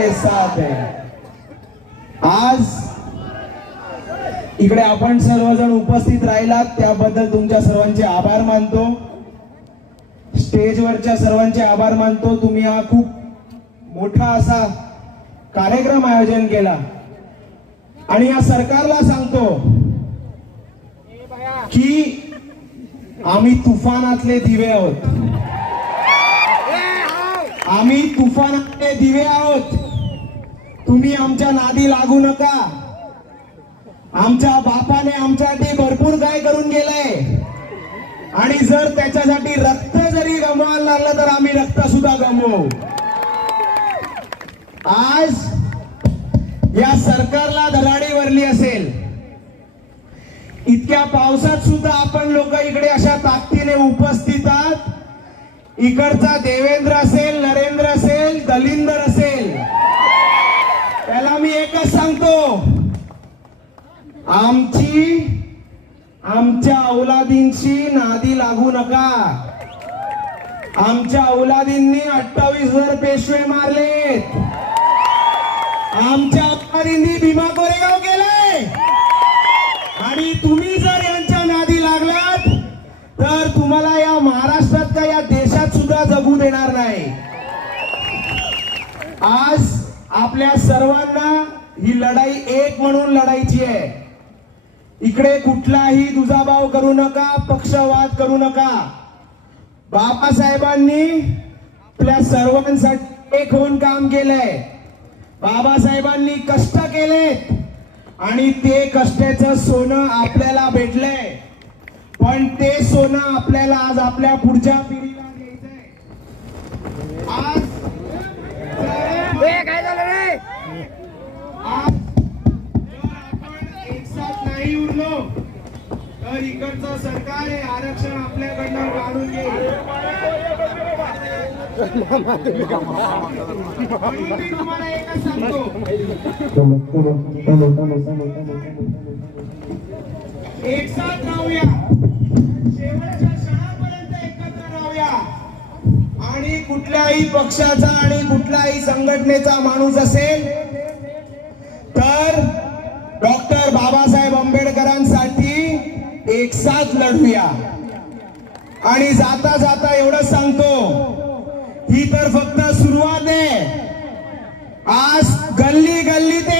हमारे साथ है। आज इकडे आपण सर्वजण उपस्थित राहिलात त्याबद्दल तुमच्या सर्वांचे आभार मानतो। स्टेजवरच्या सर्वांचे आभार मानतो। तुम्ही हा खूप मोठा असा कार्यक्रम आयोजन केला आणि या सरकारला सांगतो की आम्ही तुफानातले दिवे आहोत। आम्ही तुफानातले दिवे आहोत। तुम्ही आमच्या नादी लागू नका। आमच्या बापाने आमच्यासाठी भरपूर काय करून गेलंय आणि जर त्याच्यासाठी रक्त जरी गमवायला लागलं तर आम्ही रक्त सुद्धा गमवू। आज या सरकारला धडाडी भरली असेल। इतक्या पावसात सुद्धा आपण लोक इकडे अशा ताकदीने उपस्थित आहात। इकडचा देवेंद्र असेल, नरेंद्र असेल, दलिंदर असेल, त्याला मी एकच सांगतो, आमच्या औलादींची नादी लागू नका। आमच्या औलादींनी 28,000 पेशवे मारलेत। आमच्या औलादींनी भीमा कोरेगाव केलंय आणि तुम्ही जर यांच्या नादी लागलात तर तुम्हाला या महाराष्ट्रात का या देशात सुद्धा जगू देणार नाही। आज आपल्या सर्वांना ही लढाई एक म्हणून लढायची आहे। इकडे कुठलाही दुजाभाव करू नका, पक्षवाद करू नका। बाबासाहेबांनी आपल्या सर्वांसाठी एक होऊन काम केलंय। बाबासाहेबांनी कष्ट केलेत आणि ते कष्टाचं सोनं आपल्याला भेटलंय, पण ते सोनं आपल्याला आज आपल्या पुढच्या पिढीला द्यायचंय। आज काय झालं रे? एक साथ नाही उरलो तर इकडचं सरकार हे आरक्षण आपल्याकडनं काढून घेईल। मी तुम्हाला एकच सांगतो, एक साथ राहूया, शेवटच्या क्षणापर्यंत एकत्र राहूया आणि कुठल्याही पक्षाचा आणि कुठल्याही संघटनेचा माणूस असेल तर डॉक्टर बाबासाहेब आंबेडकरांसाठी एक साथ लढूया। आणि जाता जाता एवढं सांगतो, ही तर फक्त सुरुवात आहे। आज गल्ली गल्ली ते